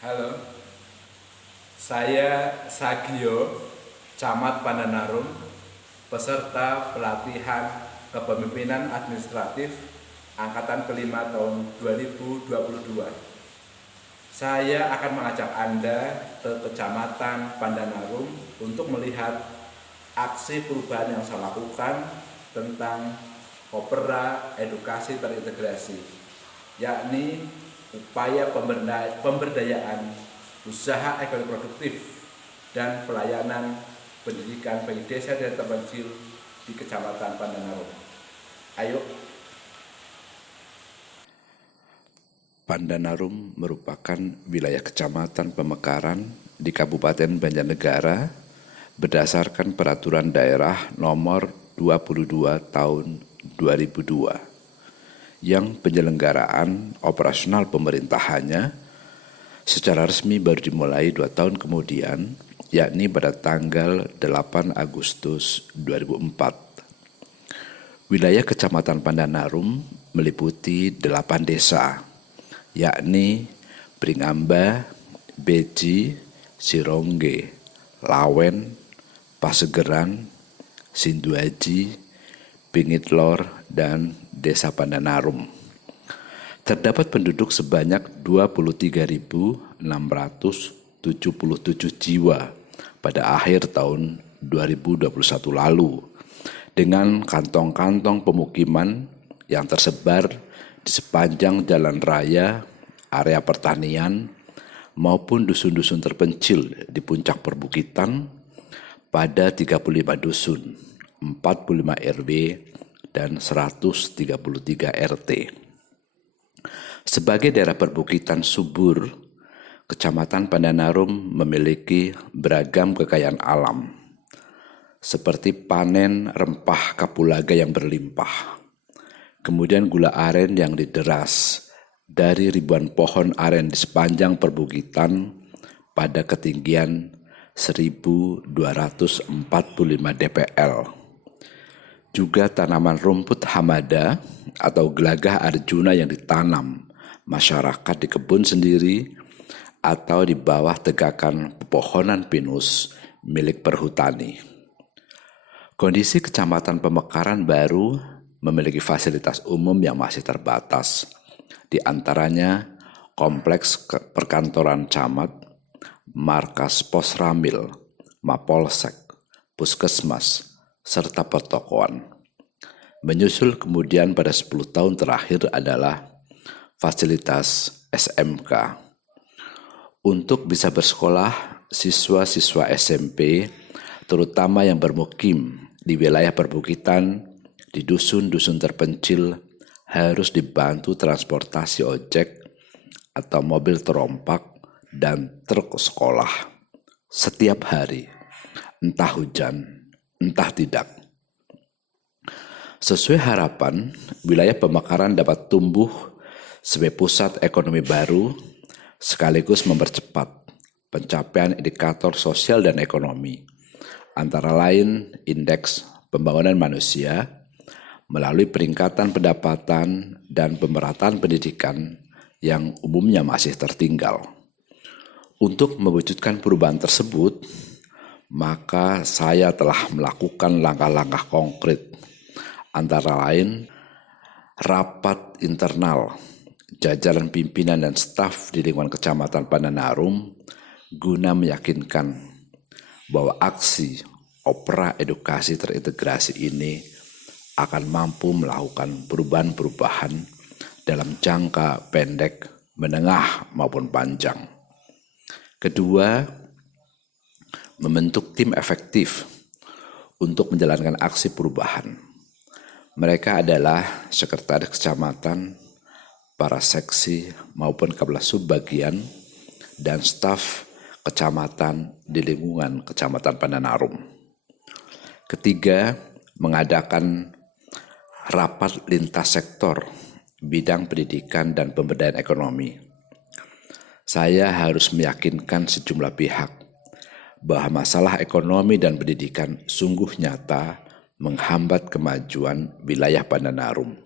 Halo, saya Sagio, Camat Pandanarum, peserta pelatihan kepemimpinan administratif Angkatan kelima tahun 2022. Saya akan mengajak Anda ke Kecamatan Pandanarum untuk melihat aksi perubahan yang saya lakukan tentang Kopera Edukasi Terintegrasi, yakni upaya pemberdayaan usaha ekonomi produktif dan pelayanan pendidikan bagi desa dan terpencil di Kecamatan Pandanarum. Ayo. Pandanarum merupakan wilayah kecamatan pemekaran di Kabupaten Banjarnegara berdasarkan Peraturan Daerah Nomor 22 Tahun 2002 yang penyelenggaraan operasional pemerintahannya secara resmi baru dimulai 2 tahun kemudian, yakni pada tanggal 8 Agustus 2004. Wilayah Kecamatan Pandanarum meliputi 8 desa, yakni Pringamba, Beji, Sirongge, Lawen, Pasegeran, Sinduaji, Pingitlor, dan Desa Pandanarum. Terdapat penduduk sebanyak 23.677 jiwa pada akhir tahun 2021 lalu, dengan kantong-kantong pemukiman yang tersebar di sepanjang jalan raya, area pertanian, maupun dusun-dusun terpencil di puncak perbukitan pada 35 dusun, 45 RW, dan 133 RT. Sebagai daerah perbukitan subur, Kecamatan Pandanarum memiliki beragam kekayaan alam, seperti panen rempah kapulaga yang berlimpah, kemudian gula aren yang dideras dari ribuan pohon aren di sepanjang perbukitan pada ketinggian 1.245 dpl. Juga tanaman rumput hamada atau gelagah Arjuna yang ditanam masyarakat di kebun sendiri atau di bawah tegakan pepohonan pinus milik perhutani. Kondisi Kecamatan Pemekaran baru memiliki fasilitas umum yang masih terbatas, di antaranya kompleks perkantoran camat, markas pos ramil, mapolsek, puskesmas, serta pertokoan. Menyusul kemudian pada 10 tahun terakhir adalah fasilitas SMK. Untuk bisa bersekolah, siswa-siswa SMP, terutama yang bermukim di wilayah perbukitan, di dusun-dusun terpencil, harus dibantu transportasi ojek atau mobil terompak dan truk sekolah setiap hari, entah hujan, entah tidak. Sesuai harapan, wilayah Pemekaran dapat tumbuh sebagai pusat ekonomi baru sekaligus mempercepat pencapaian indikator sosial dan ekonomi, antara lain indeks pembangunan manusia melalui peningkatan pendapatan dan pemerataan pendidikan yang umumnya masih tertinggal. Untuk mewujudkan perubahan tersebut, maka saya telah melakukan langkah-langkah konkret, antara lain rapat internal jajaran pimpinan dan staf di lingkungan Kecamatan Pandanarum guna meyakinkan bahwa aksi Opera Edukasi Terintegrasi ini akan mampu melakukan perubahan-perubahan dalam jangka pendek, menengah maupun panjang. Kedua, membentuk tim efektif untuk menjalankan aksi perubahan. Mereka adalah sekretaris kecamatan, para seksi maupun kepala subbagian, dan staf kecamatan di lingkungan Kecamatan Pandanarum. Ketiga, mengadakan rapat lintas sektor bidang pendidikan dan pemberdayaan ekonomi. Saya harus meyakinkan sejumlah pihak bahwa masalah ekonomi dan pendidikan sungguh nyata menghambat kemajuan wilayah Pandanarum,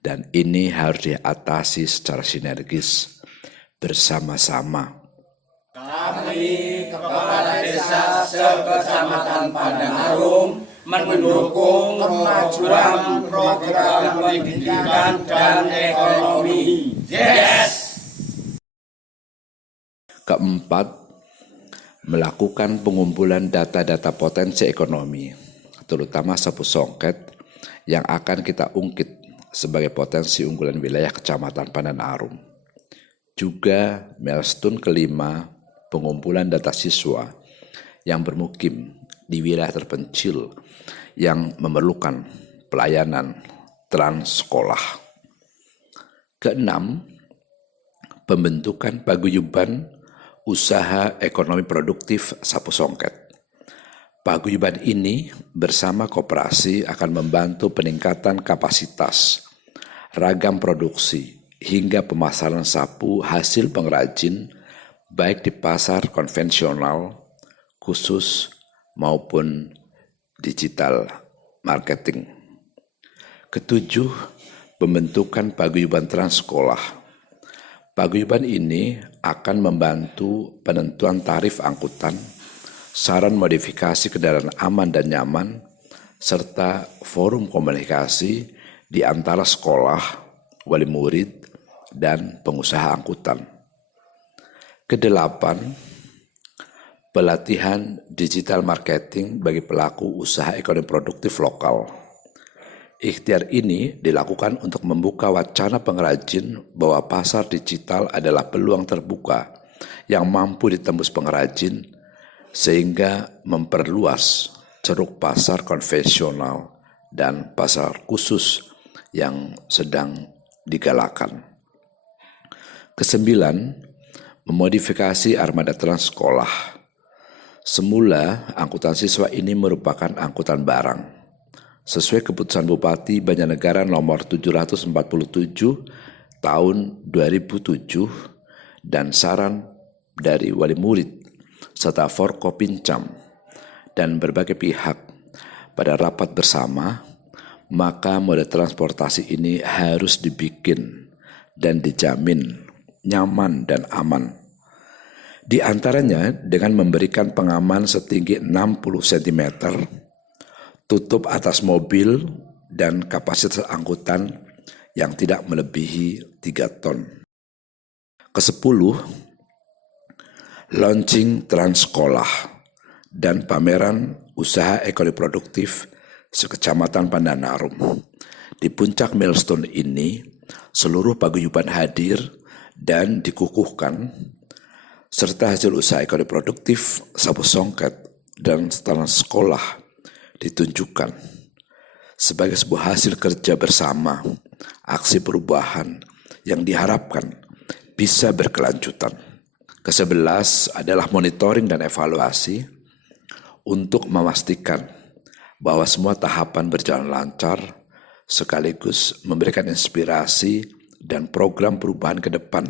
dan ini harus diatasi secara sinergis bersama-sama Kami, Kepala Desa Sekecamatan Pandanarum, mendukung program pendidikan dan ekonomi. Yes! Keempat, melakukan pengumpulan data-data potensi ekonomi, terutama Sapu Songket yang akan kita ungkit sebagai potensi unggulan wilayah Kecamatan Pandanarum. Juga milestone kelima, pengumpulan data siswa yang bermukim di wilayah terpencil yang memerlukan pelayanan trans-sekolah. Keenam, pembentukan paguyuban usaha ekonomi produktif Sapu Songket. Paguyuban ini bersama koperasi akan membantu peningkatan kapasitas, ragam produksi, hingga pemasaran sapu hasil pengrajin baik di pasar konvensional, khusus maupun digital marketing. Ketujuh, pembentukan paguyuban transsekolah. Paguyuban ini akan membantu penentuan tarif angkutan, saran modifikasi kendaraan aman dan nyaman, serta forum komunikasi di antara sekolah, wali murid, dan pengusaha angkutan. Kedelapan, pelatihan digital marketing bagi pelaku usaha ekonomi produktif lokal. Ikhtiar ini dilakukan untuk membuka wacana pengrajin bahwa pasar digital adalah peluang terbuka yang mampu ditembus pengrajin sehingga memperluas ceruk pasar konvensional dan pasar khusus yang sedang digalakan. Kesembilan, memodifikasi armada transsekolah. Semula, angkutan siswa ini merupakan angkutan barang. Sesuai keputusan Bupati Banjarnegara nomor 747 tahun 2007 dan saran dari wali murid serta Forkopincam dan berbagai pihak pada rapat bersama, maka moda transportasi ini harus dibikin dan dijamin nyaman dan aman. Di antaranya dengan memberikan pengaman setinggi 60 cm, tutup atas mobil, dan kapasitas angkutan yang tidak melebihi 3 ton. Kesepuluh, launching transsekolah dan pameran usaha ekonomi produktif sekecamatan Pandanarum. Di puncak milestone ini, seluruh paguyuban hadir dan dikukuhkan, serta hasil usaha ekonomi produktif Sapu Songket dan transsekolah ditunjukkan sebagai sebuah hasil kerja bersama, aksi perubahan yang diharapkan bisa berkelanjutan. Ke-11 adalah monitoring dan evaluasi untuk memastikan bahwa semua tahapan berjalan lancar sekaligus memberikan inspirasi dan program perubahan ke depan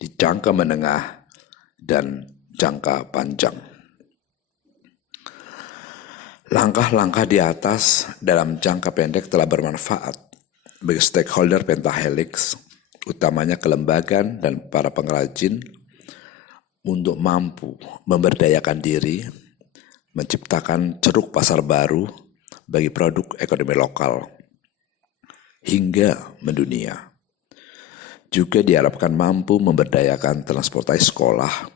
di jangka menengah dan jangka panjang. Langkah-langkah di atas dalam jangka pendek telah bermanfaat bagi stakeholder Pentahelix, utamanya kelembagaan dan para pengrajin, untuk mampu memberdayakan diri, menciptakan ceruk pasar baru bagi produk ekonomi lokal, hingga mendunia. Juga diharapkan mampu memberdayakan transportasi sekolah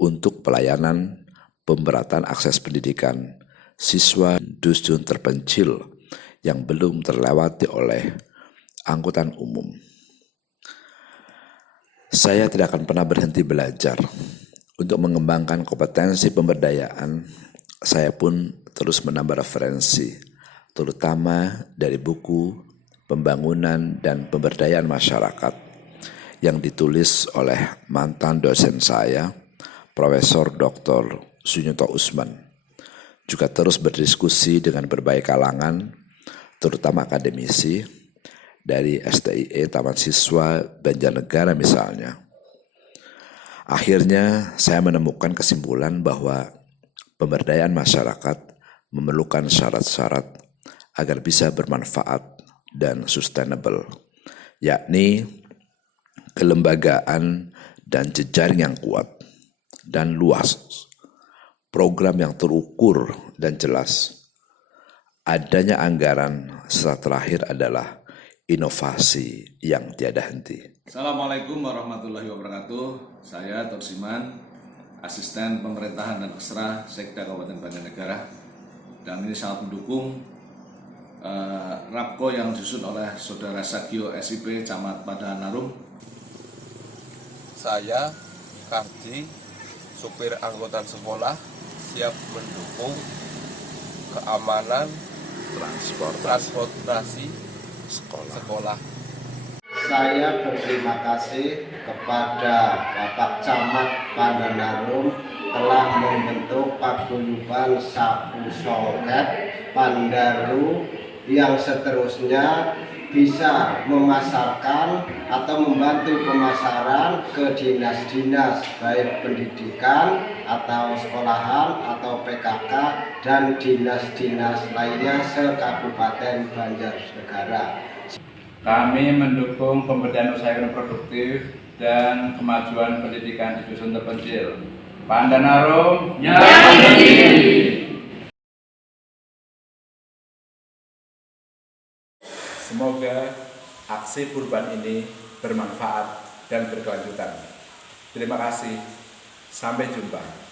untuk pelayanan pemberatan akses pendidikan siswa dusun terpencil yang belum terlewati oleh angkutan umum. Saya tidak akan pernah berhenti belajar. Untuk mengembangkan kompetensi pemberdayaan, saya pun terus menambah referensi, terutama dari buku Pembangunan dan Pemberdayaan Masyarakat yang ditulis oleh mantan dosen saya, Profesor Dr. Sunyito Usman. Juga terus berdiskusi dengan berbagai kalangan, terutama akademisi, dari STIE Taman Siswa Banjarnegara misalnya. Akhirnya saya menemukan kesimpulan bahwa pemberdayaan masyarakat memerlukan syarat-syarat agar bisa bermanfaat dan sustainable, yakni kelembagaan dan jejaring yang kuat, dan luas. Program yang terukur dan jelas. Adanya anggaran serta terakhir adalah inovasi yang tiada henti. Assalamualaikum warahmatullahi wabarakatuh. Saya Torsiman, Asisten Pemerintahan dan Kesra Sekda Kabupaten Banjarnegara. Dan ini sangat mendukung Rapko yang disusun oleh Saudara Sagio SIP Camat Padanarum. Saya, Kardi, supir angkutan sekolah, siap mendukung keamanan transportasi sekolah. Saya berterima kasih kepada Bapak Camat Padanarum telah membentuk paguyuban Sapu Songket Pandaru yang seterusnya bisa memasarkan atau membantu pemasaran ke dinas-dinas baik pendidikan atau sekolahan atau PKK dan dinas-dinas lainnya se-Kabupaten Banjarnegara. Kami mendukung pemberdayaan usaha ekonomi produktif dan kemajuan pendidikan di dusun terpencil. Pandanarum Semoga aksi perubahan ini bermanfaat dan berkelanjutan. Terima kasih. Sampai jumpa.